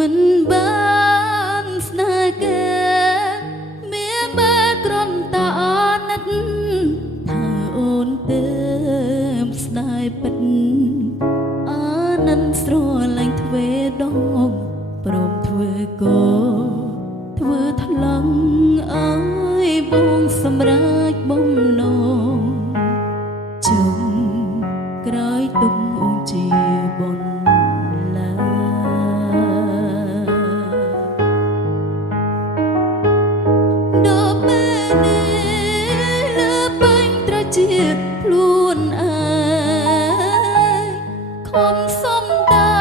មិនបានស្នេហ៍គេមានបែរក្រំតាអណិតថាអូនទៅស្ដាយពិតអានិនស្រឡាញ់ទ្វេដងព្រមធ្វើកោធ្វើថ្លង់អើយបងសម្រាប់បំណងជុំក្រោយទុំអូនជាបុណ្យឡាដល់ពេលនេះលើបាញ់ត្រជាតិខ្លួនឯងខំសំដា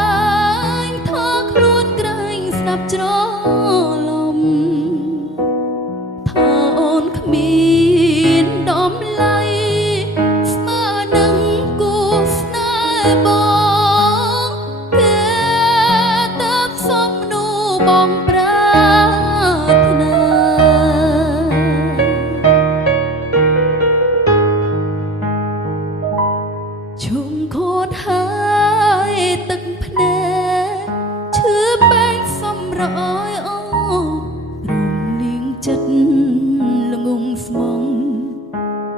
យថោខ្លួនក្រែងស្ដាប់ច្រឡំថាអូនគ្មានដំឡៃស្មើនឹងគូស្នេហ៍បងគេទៅសំនូបងប្រាថ្នាជុំខូចហើយទឹកភ្នែកឈឺបែកសំរអយអូរំលៀងចិត្តល្ងងស្មង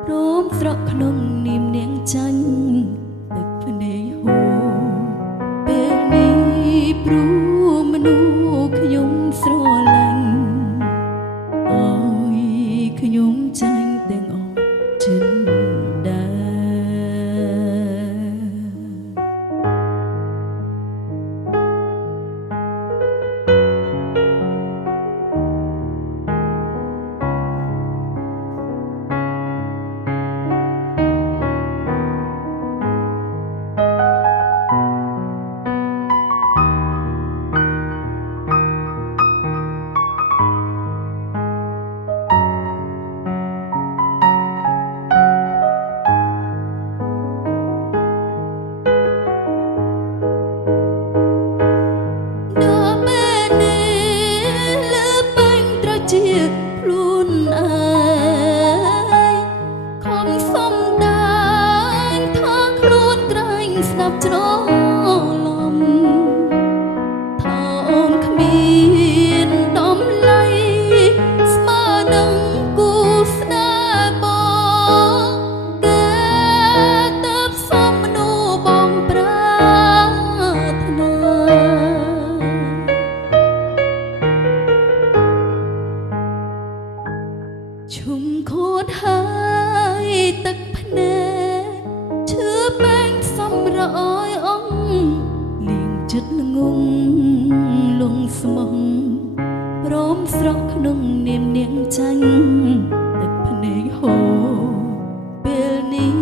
រោមស្រក់ក្នុងនាមនាងចាញ់ទឹកភ្នែកហូរពេលនេះព្រោះមនុស្សខ្ញុំស្រឡាញ់អើយខ្ញុំចាញ់ទាំងអស់ចិនដែរជាតិខ្លួនឯងខំសំដាយថាខ្លួនក្រែងស្ដាប់ច្រឡំថាអូនគ្មានដំឡៃស្មើនឹងគូស្នេហ៍បងគេទៅសំនូបងប្រាថ្នាជុំខូចហើយទឹកភ្នែកឈឺបែកសំរអយអងលៀងចិត្តល្ងងលងស្មងព្រមស្រក់ក្នុងនាមនាងចាញ់ទឹកភ្នែកហូរពេលនេះ